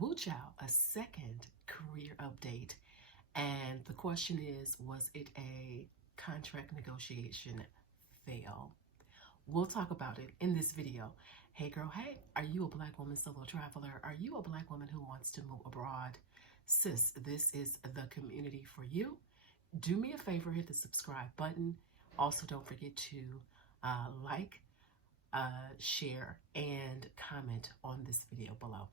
Woo Chow, a second career update. And the question is, was it a contract negotiation fail? We'll talk about it in this video. Hey girl, hey, are you a Black woman solo traveler? Are you a Black woman who wants to move abroad? Sis, this is the community for you. Do me a favor, hit the subscribe button. Also, don't forget to like, share, and comment on this video below.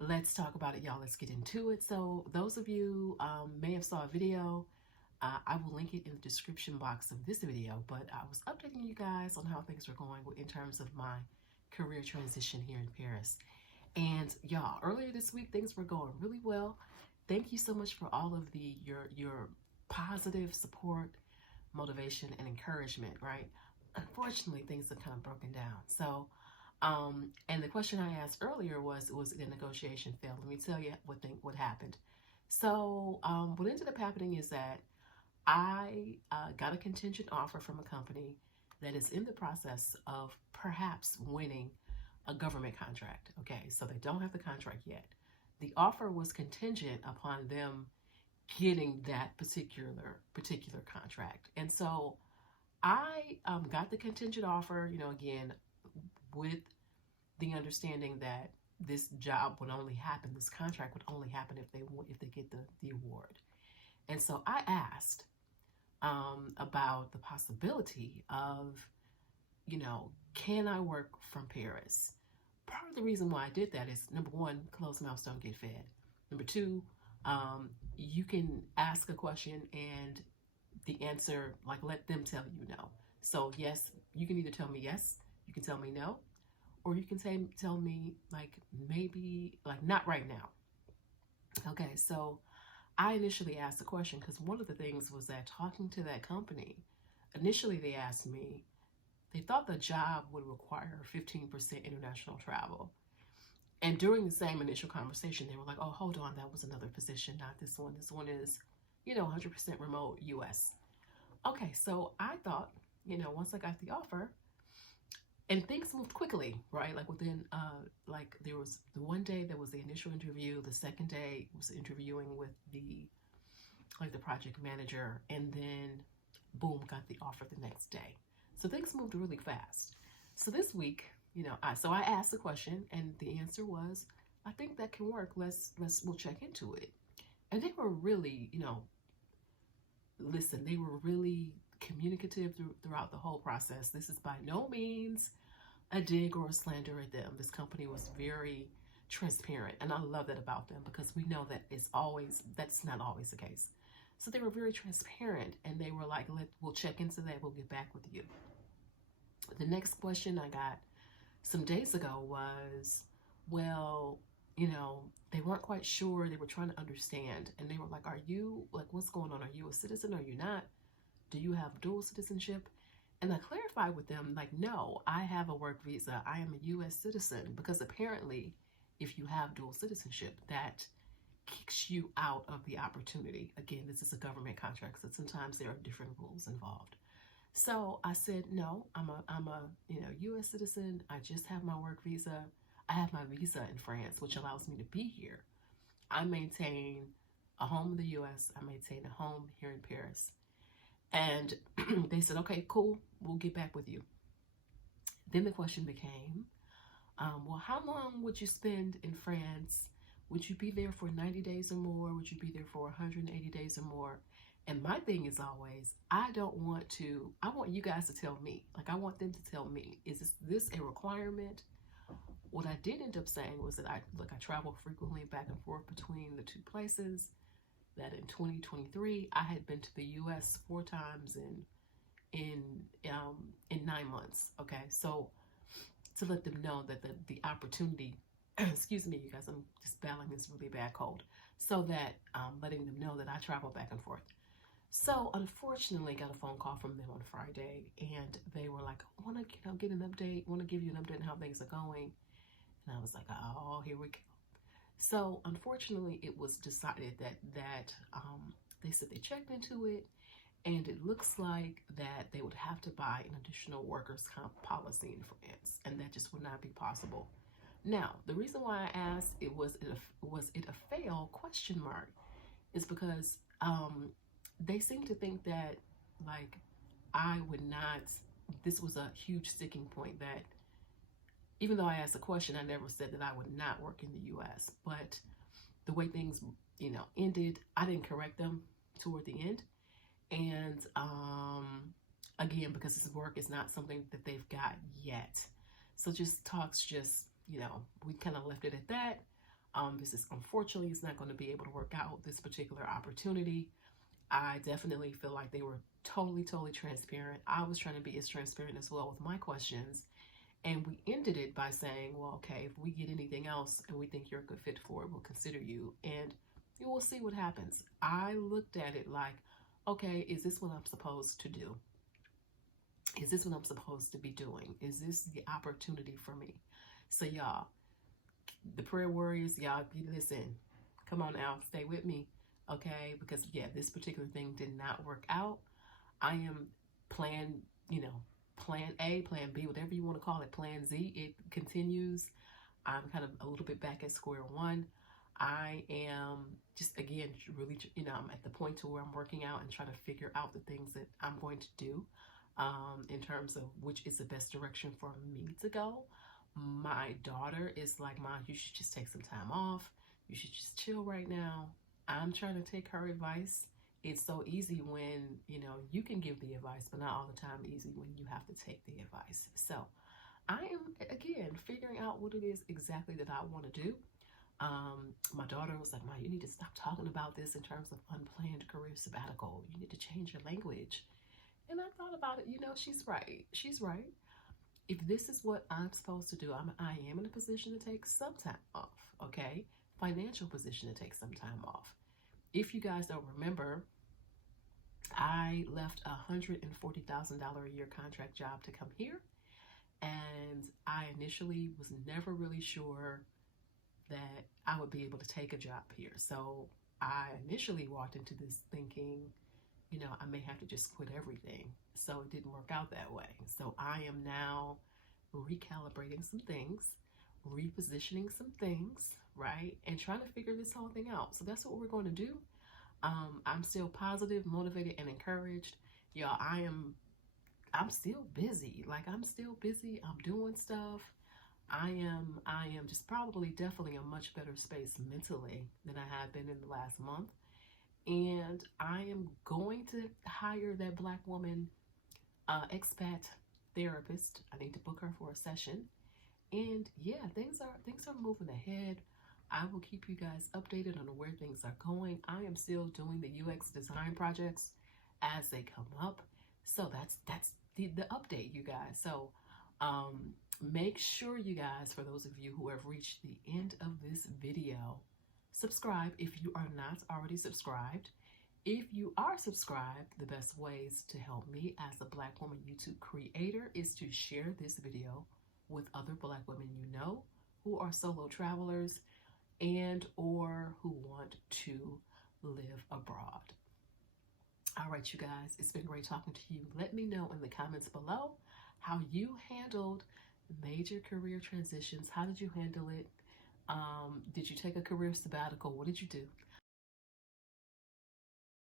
Let's talk about it, y'all. Let's get into it. So those of you may have saw a video. I will link it in the description box of this video, but I was updating you guys on how things were going in terms of my career transition here in Paris. And y'all, earlier this week, things were going really well. Thank you so much for all of your positive support, motivation, and encouragement, right? Unfortunately, things have kind of broken down. So, and the question I asked earlier was it a negotiation fail? Let me tell you what happened. So, what ended up happening is that I got a contingent offer from a company that is in the process of perhaps winning a government contract. Okay, so they don't have the contract yet. The offer was contingent upon them getting that particular contract. And so I got the contingent offer, again, with the understanding that this job would only happen, this contract would only happen if they get the award. And so I asked about the possibility of, can I work from Paris? Part of the reason why I did that is, number one, closed mouths don't get fed. Number two, you can ask a question and the answer, let them tell you no. So yes, you can either tell me yes, you can tell me no, or you can tell me maybe not right now. Okay, so I initially asked the question because one of the things was that talking to that company, initially they asked me, they thought the job would require 15% international travel. And during the same initial conversation, they were like, oh, hold on, that was another position, not this one. This one is, 100% remote US. Okay, so I thought, once I got the offer, and things moved quickly, right? Within, there was the one day there was the initial interview. The second day was interviewing with the project manager, and then boom, got the offer the next day. So things moved really fast. So this week, I asked the question, and the answer was, I think that can work. We'll check into it. And they were really, they were really communicative throughout the whole process. This is by no means a dig or a slander at them. This company was very transparent, and I love that about them because we know that that's not always the case. So they were very transparent, and they were like, we'll check into that. We'll get back with you. The next question I got some days ago was, well, they weren't quite sure. They were trying to understand, and they were like, are you, what's going on? Are you a citizen? Are you not? Do you have dual citizenship? And I clarified with them, no, I have a work visa. I am a U.S. citizen, because apparently if you have dual citizenship, that kicks you out of the opportunity. Again, this is a government contract, so sometimes there are different rules involved. So I said, no, I'm a U.S. citizen. I just have my work visa. I have my visa in France, which allows me to be here. I maintain a home in the U.S. I maintain a home here in Paris. And they said, okay, cool, we'll get back with you. Then the question became, well, how long would you spend in France? Would you be there for 90 days or more? Would you be there for 180 days or more? And my thing is always, I want you guys to tell me. I want them to tell me, is this a requirement? What I did end up saying was that I travel frequently back and forth between the two places. That in 2023, I had been to the U.S. 4 times in 9 months. Okay, so to let them know that the opportunity, excuse me, you guys, I'm just battling this really bad cold. So that letting them know that I travel back and forth. So unfortunately, got a phone call from them on Friday, and they were like, I want to get an update. Want to give you an update on how things are going. And I was like, oh, here we go. So unfortunately, it was decided that they said they checked into it, and it looks like that they would have to buy an additional workers' comp policy in France, and that just would not be possible Now, the reason why I asked was it a fail question mark is because they seem to think that like I would not. This was a huge sticking point that even though I asked a question, I never said that I would not work in the U.S. But the way things, ended, I didn't correct them toward the end. And again, because this work is not something that they've got yet. So just talks, we kind of left it at that. This is unfortunately, it's not going to be able to work out this particular opportunity. I definitely feel like they were totally, totally transparent. I was trying to be as transparent as well with my questions. And we ended it by saying, well, okay, if we get anything else and we think you're a good fit for it, we'll consider you. And you will see what happens. I looked at it like, okay, is this what I'm supposed to do? Is this what I'm supposed to be doing? Is this the opportunity for me? So y'all, the prayer warriors, y'all, listen, come on now, stay with me, okay? Because yeah, this particular thing did not work out. I am plan A, plan B, whatever you want to call it, plan Z. It continues. I'm kind of a little bit back at square one. I am just, again, really, I'm at the point to where I'm working out and trying to figure out the things that I'm going to do in terms of which is the best direction for me to go. My daughter is like, Mom, you should just take some time off. You should just chill right now. I'm trying to take her advice. It's so easy when, you can give the advice, but not all the time easy when you have to take the advice. So I am, again, figuring out what it is exactly that I want to do. My daughter was like, Mom, you need to stop talking about this in terms of unplanned career sabbatical. You need to change your language. And I thought about it, she's right. She's right. If this is what I'm supposed to do, I am in a position to take some time off, okay? Financial position to take some time off. If you guys don't remember, I left a $140,000 a year contract job to come here. And I initially was never really sure that I would be able to take a job here. So I initially walked into this thinking, I may have to just quit everything. So it didn't work out that way. So I am now recalibrating some things, repositioning some things, right? And trying to figure this whole thing out. So that's what we're going to do. I'm still positive, motivated, and encouraged. Y'all, I'm still busy. Like, I'm still busy. I'm doing stuff. I am just probably definitely a much better space mentally than I have been in the last month. And I am going to hire that Black woman expat therapist. I need to book her for a session. And yeah, things are moving ahead. I will keep you guys updated on where things are going. I am still doing the UX design projects as they come up. So that's the update, you guys. So make sure, you guys, for those of you who have reached the end of this video, subscribe if you are not already subscribed. If you are subscribed, the best ways to help me as a Black woman YouTube creator is to share this video with other Black women you know who are solo travelers and or who want to live abroad. All right, you guys, it's been great talking to you. Let me know in the comments below how you handled major career transitions. How did you handle it? Did you take a career sabbatical? What did you do?